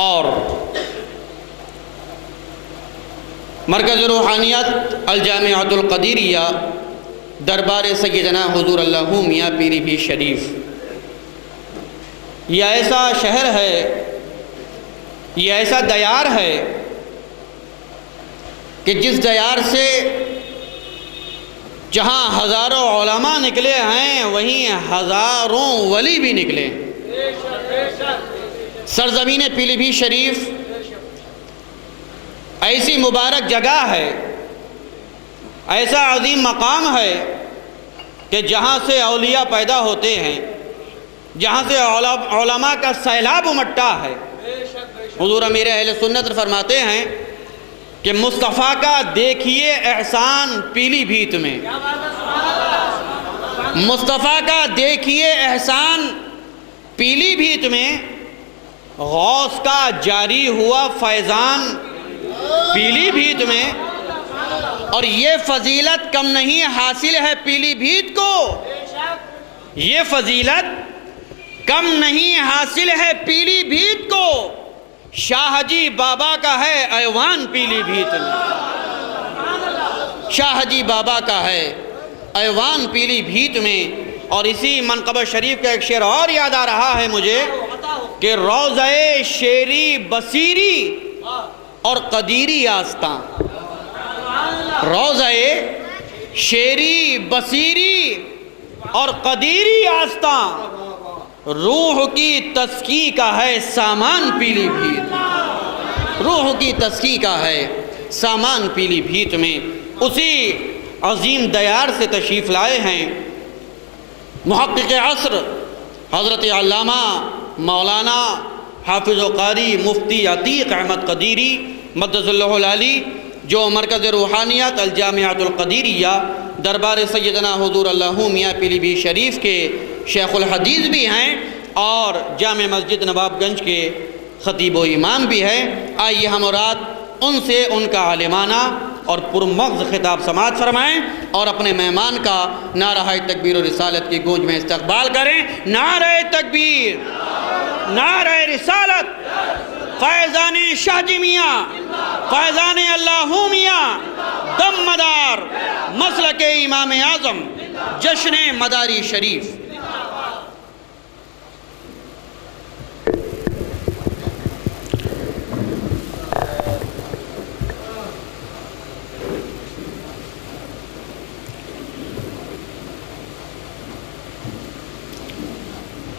اور مرکز روحانیت الجامعۃ القدیریہ دربار سیدنا حضور اللہ میاں پیلی بھی شریف، یہ ایسا شہر ہے، یہ ایسا دیار ہے کہ جس دیار سے جہاں ہزاروں علماء نکلے ہیں وہیں ہزاروں ولی بھی نکلے۔ سرزمین پیلی بھی شریف ایسی مبارک جگہ ہے، ایسا عظیم مقام ہے کہ جہاں سے اولیاء پیدا ہوتے ہیں، جہاں سے علماء کا سیلاب امٹتا ہے۔ حضور امیر اہل سنت فرماتے ہیں کہ مصطفیٰ کا دیکھیے احسان پیلی بھیت میں، مصطفیٰ کا دیکھیے احسان پیلی بھیت میں، غوث کا جاری ہوا فیضان پیلی بھیت میں، اور یہ فضیلت کم نہیں حاصل ہے پیلی بھیت کو، یہ فضیلت کم نہیں حاصل ہے پیلی بھیت کو، شاہ جی بابا کا ہے ایوان پیلی بھیت میں، شاہ جی بابا کا ہے ایوان پیلی بھیت میں۔ اور اسی منقبہ شریف کا ایک شعر اور یاد آ رہا ہے مجھے کہ روضہ شیری بصیری اور قدیری آستاں، روضہ شیری بصیری اور قدیری آستاں، روح کی تزکی کا ہے سامان پیلی بھیت، روح کی تزکی کا ہے سامان پیلی بھیت میں۔ اسی عظیم دیار سے تشریف لائے ہیں محقق عصر حضرت علامہ مولانا حافظ و قاری مفتی عتیق احمد قدیری مدد اللہ العلی، جو مرکز روحانیت الجامعۃ القدیریہ دربار سیدنا حضور اللہ میاں پیلی بھی شریف کے شیخ الحدیث بھی ہیں اور جامع مسجد نواب گنج کے خطیب و امام بھی ہیں۔ آئیے ہم اورات ان سے ان کا عالمانہ اور پرمغز خطاب سماعت فرمائیں اور اپنے مہمان کا نعرہ تکبیر و رسالت کی گونج میں استقبال کریں۔ نعرہ تکبیر، نعرہ رسالت، فیضان شاہ جی میاں، فیضان اللہ میاں، دم مدار مسلک امام اعظم، جشن مداری شریف۔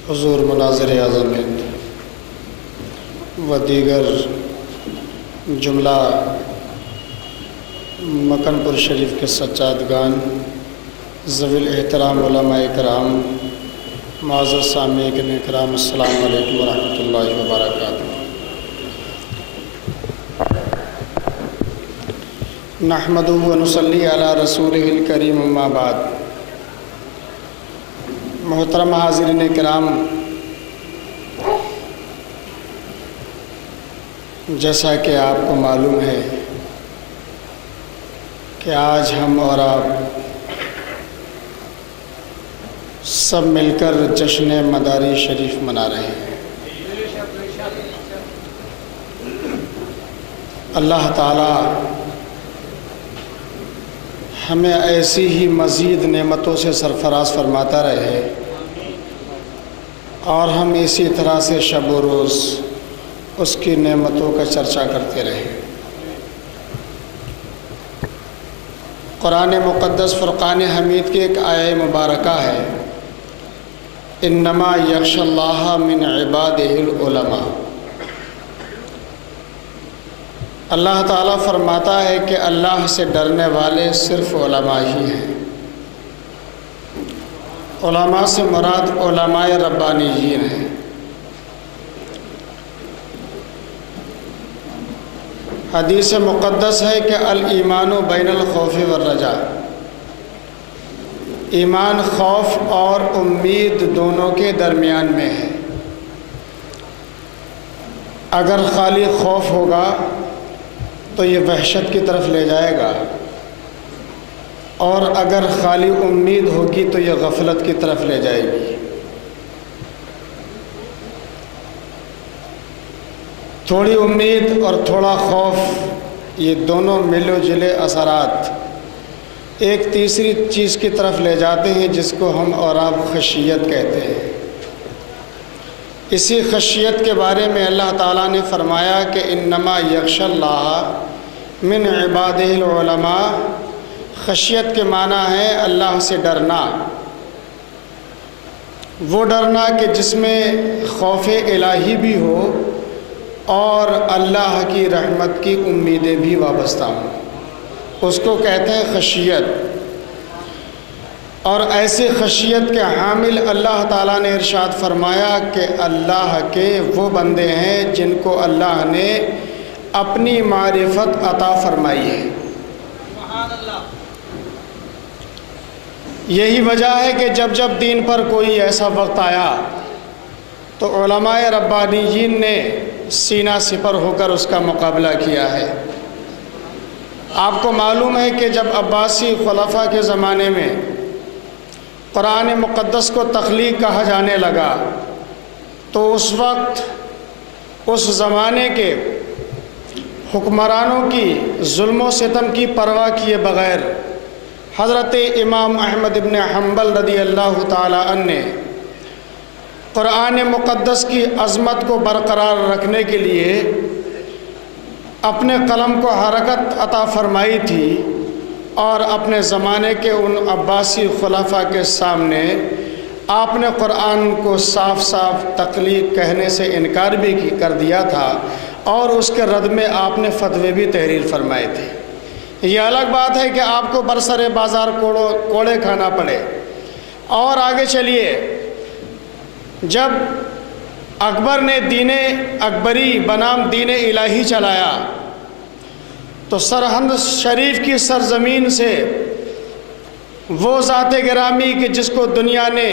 حضور مناظر اعظمت و دیگر جملہ مکن پور شریف کے سجادگان، ذوی الاحترام علماء کرام، معزز سامعین کرام، السلام علیکم ورحمۃ اللہ وبرکاتہ۔ نحمدہ و نصلی علی رسولہ الکریم، اما بعد۔ محترم حاضرین کرام، جیسا کہ آپ کو معلوم ہے کہ آج ہم اور آپ سب مل کر جشن مداری شریف منا رہے ہیں۔ اللہ تعالی ہمیں ایسی ہی مزید نعمتوں سے سرفراز فرماتا رہے اور ہم اسی طرح سے شب و روز اس کی نعمتوں کا چرچا کرتے رہیں۔ قرآن مقدس فرقان حمید کی ایک آیہ مبارکہ ہے، انما یخشی اللہ من عبادہ العلماء۔ اللہ تعالیٰ فرماتا ہے کہ اللہ سے ڈرنے والے صرف علماء ہی ہیں۔ علماء سے مراد علماء ربانیین ہیں۔ حدیث مقدس ہے کہ الایمان بین الخوف والرجاء، ایمان خوف اور امید دونوں کے درمیان میں ہے۔ اگر خالی خوف ہوگا تو یہ وحشت کی طرف لے جائے گا، اور اگر خالی امید ہوگی تو یہ غفلت کی طرف لے جائے گی۔ تھوڑی امید اور تھوڑا خوف، یہ دونوں ملو جلے اثرات ایک تیسری چیز کی طرف لے جاتے ہیں جس کو ہم اور آپ خشیت کہتے ہیں۔ اسی خشیت کے بارے میں اللہ تعالیٰ نے فرمایا کہ انما یخشی اللہ من عبادہ العلماء۔ خشیت کے معنی ہے اللہ سے ڈرنا، وہ ڈرنا کہ جس میں خوف الہی بھی ہو اور اللہ کی رحمت کی امیدیں بھی وابستہ ہوں، اس کو کہتے ہیں خشیت۔ اور ایسی خشیت کے حامل اللہ تعالیٰ نے ارشاد فرمایا کہ اللہ کے وہ بندے ہیں جن کو اللہ نے اپنی معرفت عطا فرمائی ہے۔ یہی وجہ ہے کہ جب جب دین پر کوئی ایسا وقت آیا تو علماء ربانیین نے سینہ سپر ہو کر اس کا مقابلہ کیا ہے۔ آپ کو معلوم ہے کہ جب عباسی خلفاء کے زمانے میں قرآن مقدس کو تخلیق کہا جانے لگا تو اس وقت اس زمانے کے حکمرانوں کی ظلم و ستم کی پرواہ کیے بغیر حضرت امام احمد ابن حنبل رضی اللہ تعالی عنہ نے قرآن مقدس کی عظمت کو برقرار رکھنے کے لیے اپنے قلم کو حرکت عطا فرمائی تھی، اور اپنے زمانے کے ان عباسی خلفاء کے سامنے آپ نے قرآن کو صاف صاف تخلیق کہنے سے انکار بھی کر دیا تھا، اور اس کے رد میں آپ نے فتوے بھی تحریر فرمائے تھے۔ یہ الگ بات ہے کہ آپ کو برسر بازار کوڑے کھانا پڑے۔ اور آگے چلیے، جب اکبر نے دین اکبری بنام دین الہی چلایا تو سرہند شریف کی سرزمین سے وہ ذات گرامی کہ جس کو دنیا نے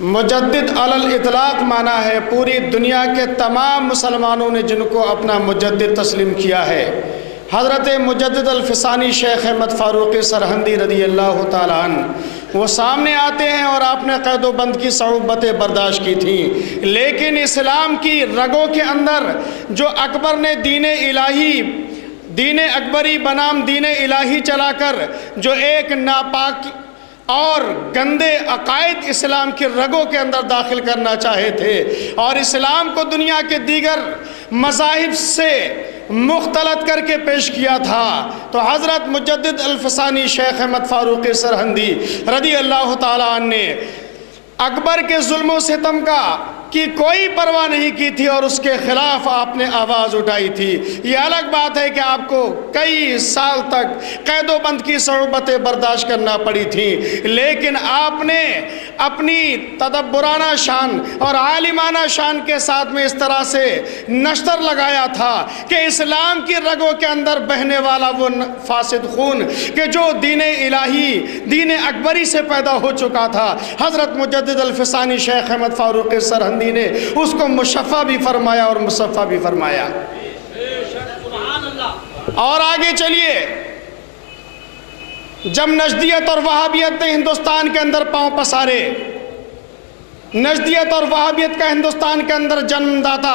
مجدد علی الاطلاق مانا ہے، پوری دنیا کے تمام مسلمانوں نے جن کو اپنا مجدد تسلیم کیا ہے، حضرت مجدد الفسانی شیخ احمد فاروقی سرہندی رضی اللہ تعالیٰ عنہ، وہ سامنے آتے ہیں اور آپ نے قید و بند کی صعوبتیں برداشت کی تھیں، لیکن اسلام کی رگوں کے اندر جو اکبر نے دین الہی، دین اکبری بنام دین الہی چلا کر جو ایک ناپاک اور گندے عقائد اسلام کے رگوں کے اندر داخل کرنا چاہے تھے اور اسلام کو دنیا کے دیگر مذاہب سے مختلط کر کے پیش کیا تھا، تو حضرت مجدد الفسانی شیخ احمد فاروقی سرہندی رضی اللہ تعالیٰ عنہ نے اکبر کے ظلم و ستم کی کوئی پرواہ نہیں کی تھی اور اس کے خلاف آپ نے آواز اٹھائی تھی۔ یہ الگ بات ہے کہ آپ کو کئی سال تک قید و بند کی صعوبتیں برداشت کرنا پڑی تھیں، لیکن آپ نے اپنی تدبرانہ شان اور عالمانہ شان کے ساتھ میں اس طرح سے نشتر لگایا تھا کہ اسلام کی رگوں کے اندر بہنے والا وہ فاسد خون کہ جو دین الہی، دین اکبری سے پیدا ہو چکا تھا، حضرت مجدد الفسانی شیخ احمد فاروقی سرہندی نے اس کو مشفع بھی فرمایا اور مصفع بھی فرمایا۔ اور آگے چلیے، جب نجدیت اور وہابیت نے ہندوستان کے اندر پاؤں پسارے، نجدیت اور وہابیت کا ہندوستان کے اندر جنم داتا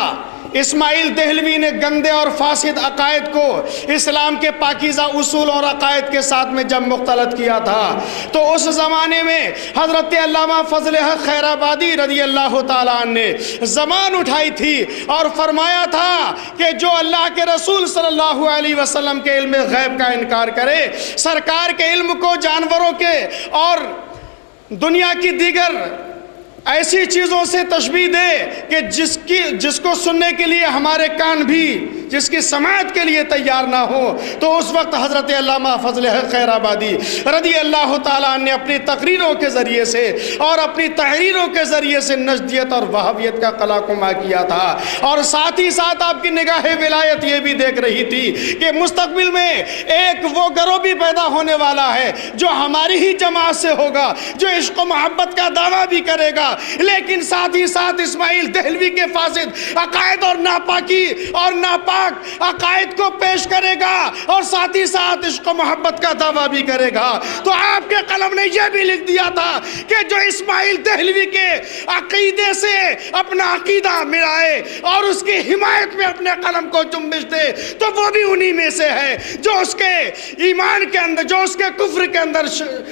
اسماعیل دہلوی نے گندے اور فاسد عقائد کو اسلام کے پاکیزہ اصول اور عقائد کے ساتھ میں جب مختلط کیا تھا، تو اس زمانے میں حضرت علامہ فضل حق خیر آبادی رضی اللہ تعالیٰ عنہ نے زبان اٹھائی تھی اور فرمایا تھا کہ جو اللہ کے رسول صلی اللہ علیہ وسلم کے علم غیب کا انکار کرے، سرکار کے علم کو جانوروں کے اور دنیا کی دیگر ایسی چیزوں سے تشبیہ دے کہ جس کو سننے کے لیے ہمارے کان بھی، جس کی سماعت کے لیے تیار نہ ہو، تو اس وقت حضرت علامہ فضل حق خیر آبادی رضی اللہ تعالیٰ عنہ نے اپنی تقریروں کے ذریعے سے اور اپنی تحریروں کے ذریعے سے نجدیت اور وہابیت کا قلع قمع کیا تھا، اور ساتھ ہی ساتھ آپ کی نگاہ ولایت یہ بھی دیکھ رہی تھی کہ مستقبل میں ایک وہ گروہ بھی پیدا ہونے والا ہے جو ہماری ہی جماعت سے ہوگا، جو عشق و محبت کا دعویٰ بھی کرے گا، لیکن ساتھ ہی ساتھ اسماعیل دہلوی کے فاسد عقائد اور ناپاکی اور ناپاک پاک عقائد کو پیش کرے گا اور ساتھ ہی ساتھ عشق و محبت کا دعویٰ بھی کرے گا۔ تو آپ کے قلم نے یہ بھی لکھ دیا تھا کہ جو اسماعیل دہلوی کے عقیدے سے اپنا عقیدہ ملائے اور اس کی حمایت میں اپنے قلم کو جنبش دے تو وہ بھی انہی میں سے ہے جو اس کے ایمان کے اندر، جو اس کے کفر کے اندر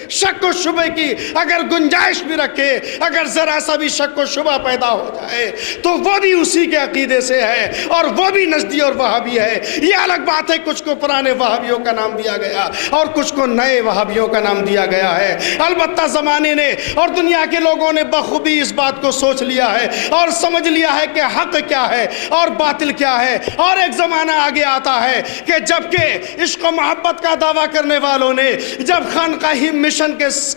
شک و شبہ کی اگر گنجائش بھی رکھے، اگر ذرا سا بھی شک و شبہ پیدا ہو جائے تو وہ بھی اسی کے عقیدے سے ہے اور وہ بھی نجدی اور وہابی ہے۔ یہ الگ بات ہے، کچھ کو پرانے وہابیوں کا نام دیا گیا اور کچھ کو نئے وہابیوں کا نام دیا گیا ہے۔ البتہ زمانے نے اور دنیا کے لوگوں نے بخوبی اس بات کو سوچ لیا ہے اور سمجھ لیا ہے کہ حق کیا ہے اور باطل کیا ہے۔ اور ایک زمانہ آگے آتا ہے کہ جب کہ عشق و محبت کا دعویٰ کرنے والوں نے جب خانقاہی مشن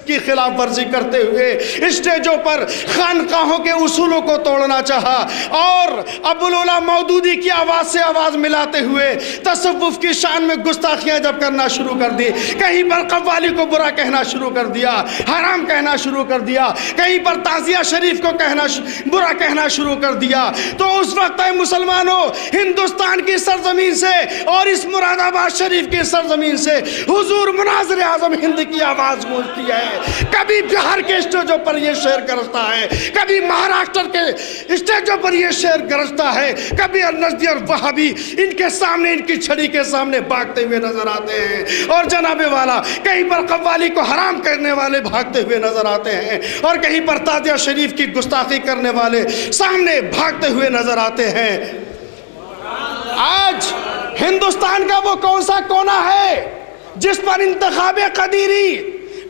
کی خلاف ورزی کرتے ہوئے اسٹیجوں پر خانقاہوں کے اصولوں کو توڑنا چاہا اور ابوالعلا مودودی کی آواز سے آواز ملاتے ہوئے تصوف کی شان میں گستاخیاں جب کرنا شروع کر دی، کہیں پر قوالی کو برا کہنا شروع کر دیا، حرام کہنا شروع کر دیا، کہیں پر تعزیہ شریف کو برا کہنا شروع کر دیا، تو اس وقت اے مسلمانوں ہندوستان کی سرزمین سے اور اس مراد آباد شریف کی سرزمین سے حضور مناظر اعظم ہند کی آواز گونجتی ہے۔ کبھی بہار کے اسٹیجوں پر یہ شعر گرجتا ہے، کبھی مہاراشٹر کے اسٹیجوں پر یہ شعر گرجتا ہے، کبھی نجدی اور وہابی ان کے سامنے، ان کی چھڑی کے سامنے بھاگتے ہوئے نظر آتے ہیں، اور جناب والا کہیں پر قوالی کو حرام کرنے والے بھاگتے ہوئے نظر آتے ہیں اور کہیں پر تعزیہ شریف کی گستاخی کرنے والے سامنے بھاگتے ہوئے نظر آتے ہیں۔ آج ہندوستان کا وہ کون سا کونا ہے جس پر انتخاب قدیری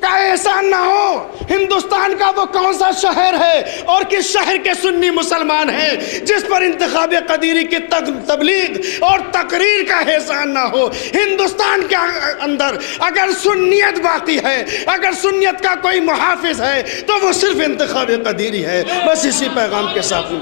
کا احسان نہ ہو؟ ہندوستان کا وہ کون سا شہر ہے اور کس شہر کے سنی مسلمان ہیں جس پر انتخاب قدیری کی تبلیغ اور تقریر کا احسان نہ ہو؟ ہندوستان کے اندر اگر سنیت باقی ہے، اگر سنیت کا کوئی محافظ ہے تو وہ صرف انتخاب قدیری ہے۔ بس اسی پیغام کے ساتھ